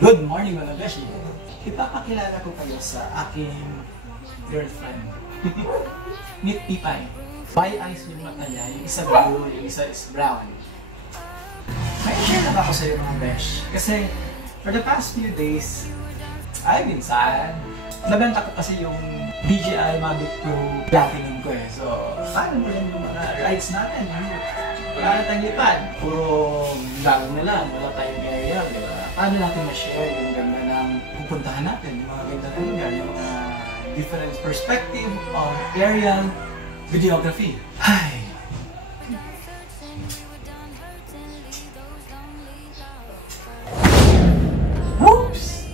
Good morning mga beshi! Ipapakilala ko kayo sa aking girlfriend. Meet Pipay. May eyes yung mata niya, yung isa blue, yung isa is brown. May share na ba ako sa iyo mga besh? Kasi for the past few days, I've been sad. Nabenta ko kasi yung DJI Mavic Pro Platinum ko eh. So, paano mo rin yung mga rides natin? Wala na tayong lipad. Puro gagawin na lang. Wala tayong aerial, di ba? Paano natin ma-share yung ganda ng pupuntahan natin? Yung mga ganda ng lugar, yung mga different perspective of aerial videography. Ay! Whoops!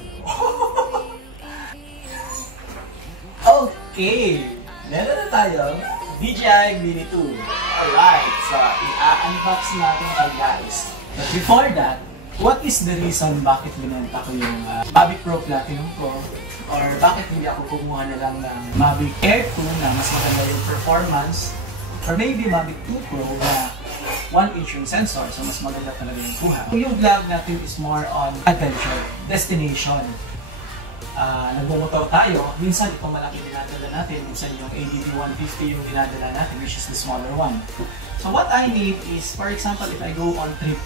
Okay! Meron na tayo DJI Mini 2. Alright, so i-unbox natin siya guys. But before that, what is the reason bakit binenta ko yung Mavic Pro Platinum ko? Or bakit hindi ako kumuha na lang ng Mavic Air 2 na mas maganda yung performance? Or maybe Mavic 2 Pro na 1-inch yung sensor, so mas maganda talaga yung kuha. Yung vlog natin is more on adventure, destination. Nagbumotor tayo, minsan itong malaki dinadala natin, minsan yung ADV 150 yung dinadala natin, which is the smaller one. So what I need is, for example, if I go on trip,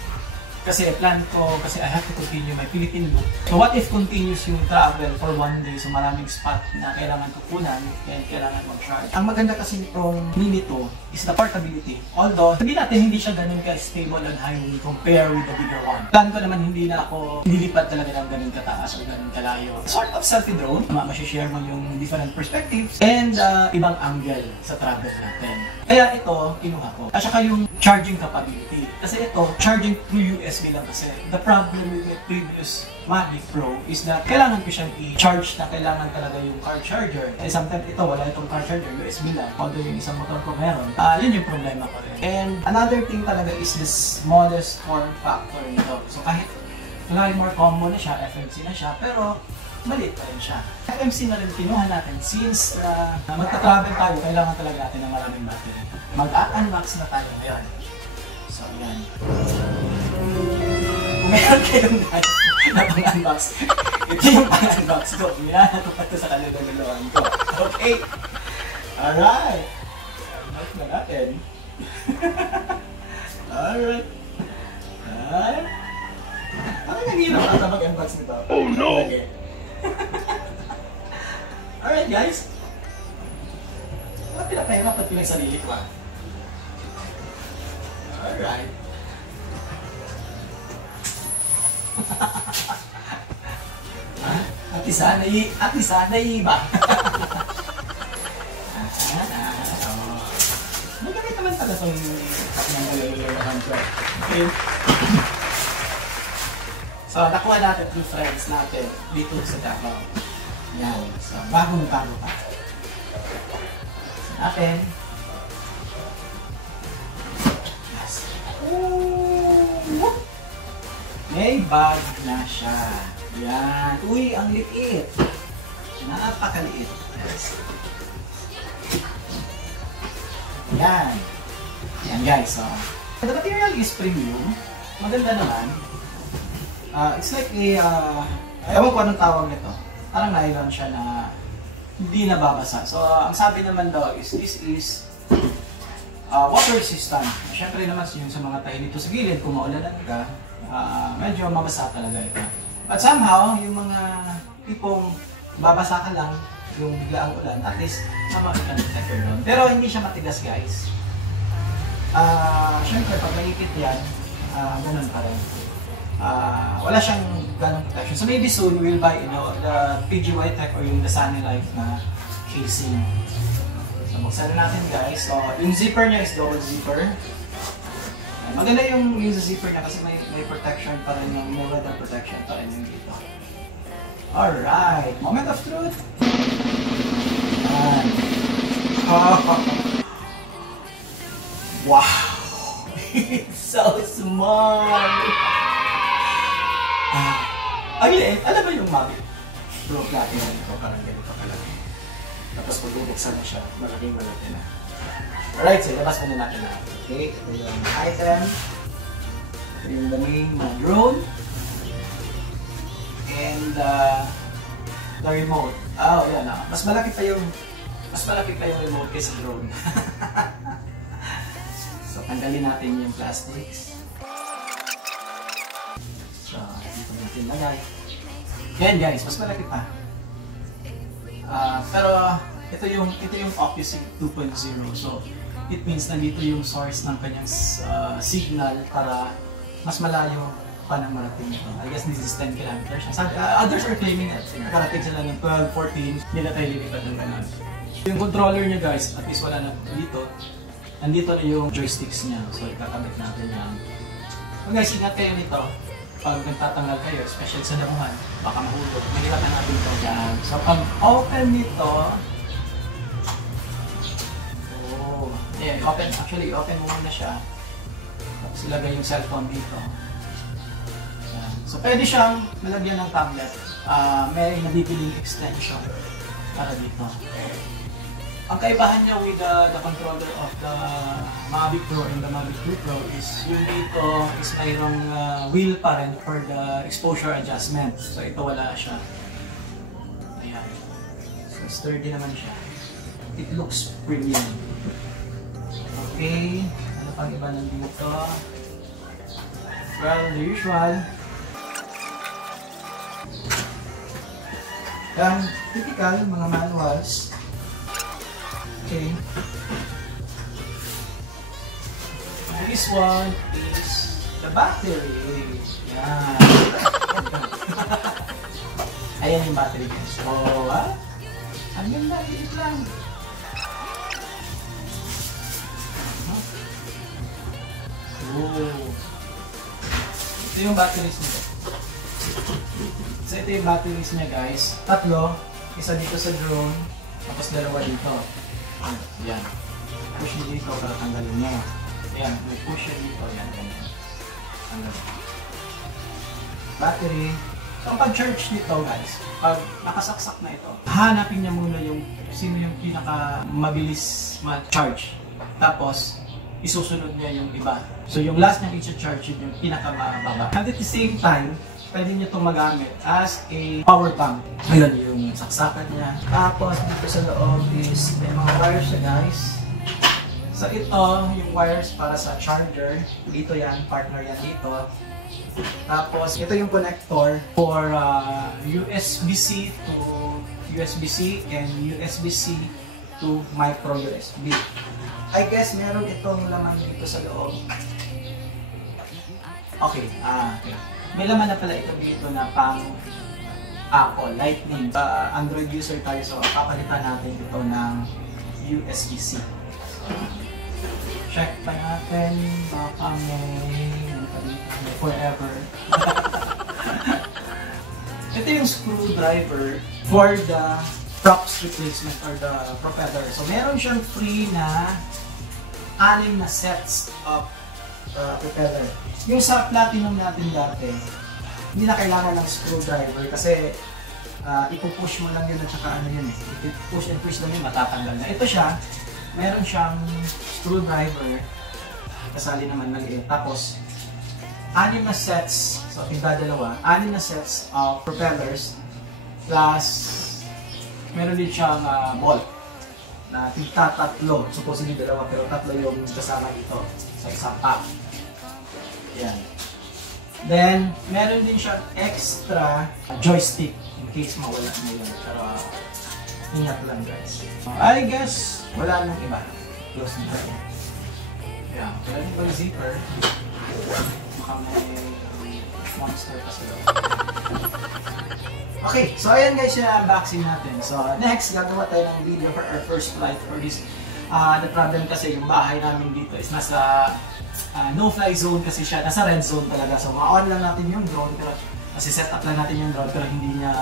kasi plan ko, kasi I have to continue my Philippine loop. So what if continuous yung travel for one day, so maraming spot na kailangan kukunan and kailangan mag-charge. Ang maganda kasi nitong Mini 2 is the portability. Although, sabihin natin hindi siya ganun ka-stable on highway compare with the bigger one. Plan ko naman hindi na ako nilipad talaga ng ganun kataas o ganun kalayo. Sort of selfie drone, masishare mo yung different perspectives and ibang angle sa travel natin. Kaya ito, kinuha ko. At saka yung charging capability. Kasi ito, charging through USB lang kasi. The problem with my previous Mavic Pro is that kailangan ko siyang i-charge na kailangan talaga yung car charger. Eh sometimes ito, wala itong car charger, USB lang. Although yung isang motor ko meron. Yun yung problema ko rin. And another thing talaga is the smallest form factor nito. So kahit more combo na siya, FMC na siya, pero maliit pa rin siya. FMC na rin kinuha natin since magta-travel tayo, kailangan talaga natin ng maraming battery. Mag-unbox na tayo ngayon. So yan. Kung meron kayong guys na pang-unbox, ito yung pang-unbox ko. Minana ko pa ito sa kaluluan ko. Okay? Alright! Unbox na natin. Alright. Alright. Parang nangihirap ata mag-unbox nito. Oh no! Alright guys. Parang pinapahirap at pinagsarili ko ah. Alright. Ati sanay ba? Magamit naman pala itong nanggalalahan ko. Okay. So, nakuha natin through friends natin dito sa Davao. Yan. So, bagong-bago pa. So, natin. Yes. Ooh! May bag na siya. Yan. Uy, ang liit. Napakaliit. Yes. Yan. Yan guys. So, the material is premium. Maganda naman. It's like a, ewan ko anong tawag nito. Parang nylon siya na hindi nababasa. So, ang sabi naman daw is, this is water resistant. Siyempre naman yung sa mga tayo dito sa gilid, kung maulanan ka, medyo mabasa talaga ito. But somehow, yung mga tipong babasa ka lang, yung biglaang ulan, at least mamakita ng protector doon. Pero hindi siya matigas guys. Siyempre, pag maikit yan, ganun pa rin. Wala siyang ganong protection. So maybe soon we'll buy the DJI Tech or yung the Sunny Life na casing. So buksan na natin guys. So yung zipper niya is double zipper. Maganda yung zipper niya kasi may protection pa rin yung may weather protection pa rin yung dito. Alright, moment of truth. Wow! It's so small! Again, alam mo yung Mavic Pro Platinum ito, parang ganito kalaki. Tapos pag bubuksan mo siya, malaking-malaki na. Alright, so labas muna natin na. Okay, ito yung item. Ito yung the main drone. And the remote. Oh, yan. Mas malaki pa yung remote kaysa drone. So, tanggalin natin yung plastics. So, dito natin lagay. Yan guys, mas malaki pa. Pero ito yung Opusig 2.0. So, it means nandito yung source ng kanyang signal para mas malayo pa nang marating ito. I guess this is 10 kilometers. Others are claiming that nakarating sila ng 12, 14, nila tayo lilipat ng ganun. Yung controller niya guys, at least wala na dito. Nandito na yung joysticks niya. So, ikakabit natin yan. So guys, ingat kayo nito. Pag nagtatanggal kayo, especially sa damuhan, baka mahulog. Nililatan natin ito dyan. So, pag open nito, open mo muna siya. Tapos ilagay yung cellphone dito. So, pwede siyang malagyan ng tablet. May nabibiling extension para dito. Ang kaibahan niya with the controller of the Mavic Pro and the Mavic 2 Pro is yung dito is mayroong wheel pa rin for the exposure adjustment. So, ito wala siya. Ayan. So, sturdy naman siya. It looks premium. Okay, ano pang iba nandito? Well, the usual. Yan, typical, mga manuals. Okay. This one is the battery. Yan. Ayan yung battery guys. So, ang ganda, liit lang. Ito yung batteries nito. So ito yung batteries niya guys. Tatlo. Isa dito sa drone. Tapos dalawa dito. Yan. Push nyo dito para tanggalin niya. Yan. May push nyo dito. Yan. Tanggalin. Battery. So ang pag-charge nito guys, pag nakasaksak na ito, hanapin niya muna yung sino yung pinaka mabilis ma-charge. Tapos isusunod niya yung iba. So yung last niyang i-charge yung pinakamababa. At the same time, pwede niyo itong magamit as a power bank. Ayun yung saksakan niya. Tapos dito sa loob is may mga wires siya guys. So ito yung wires para sa charger. Dito yan, partner yan dito. Tapos ito yung connector for USB-C to USB-C and USB-C to micro USB. I guess meron itong laman dito sa loob. Okay, okay. May laman na pala ito dito na pang Apple, Lightning. Android user tayo, so papalitan natin ito ng USB-C. So, check pa natin, baka may forever. Ito yung screwdriver for the props replacement or the propeller. So, meron siyang free na 6 na sets of propeller. Yung sa Platinum natin dati, hindi na kailangan ng screwdriver kasi ipupush mo lang yun at saka ano yun eh. Push and push lang yun, matatanggal na. Ito siya, meron siyang screwdriver, kasali naman maliit. Tapos, 6 na sets, so tigdadalawa, 6 na sets of propellers plus meron din siyang bolt na tigta-tatlo. Supposedly dalawa pero tatlo yung kasama dito sa isang pack. Yan. Then, meron din siyang extra joystick in case mawala mo yun. Pero, ingat lang guys. I guess, wala nang iba. Close na tayo. Yan. Wala din pang zipper. Baka may monster pa sila. Okay, so ayan guys yung unboxing natin. So next, gagawa tayo ng video for our first flight for this. The problem kasi yung bahay namin dito is nasa no-fly zone kasi siya. Nasa red zone talaga. So ma-on lang natin yung drone pero kasi set up lang natin yung drone pero hindi niya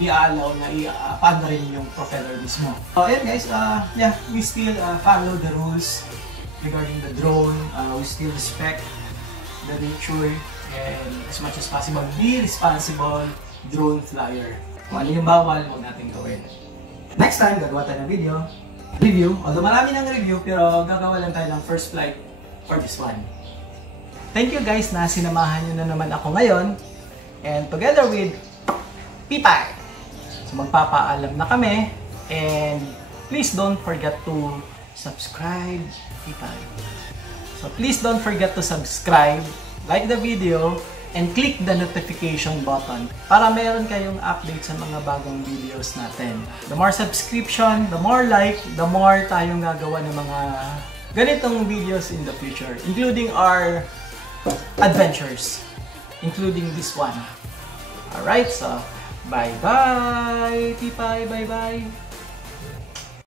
i-allow na i-pan rin yung propeller mismo. So ayan guys, yeah, we still follow the rules regarding the drone. We still respect the nature and as much as possible, be responsible drone flyer. Kung ano yung bawal, huwag natin gawin. Next time, gagawa tayo ng video. Review. Although marami ng review, pero gagawa lang tayo ng first flight for this one. thank you guys na sinamahan nyo na naman ako ngayon. And together with Pipay. So magpapaalam na kami. And please don't forget to subscribe, Pipay. So please don't forget to subscribe, like the video, and click the notification button para meron kayong update sa mga bagong videos natin. The more subscription, the more like, the more tayong gagawa ng mga ganitong videos in the future, including our adventures, including this one. Alright, so bye-bye, Pipay, bye-bye.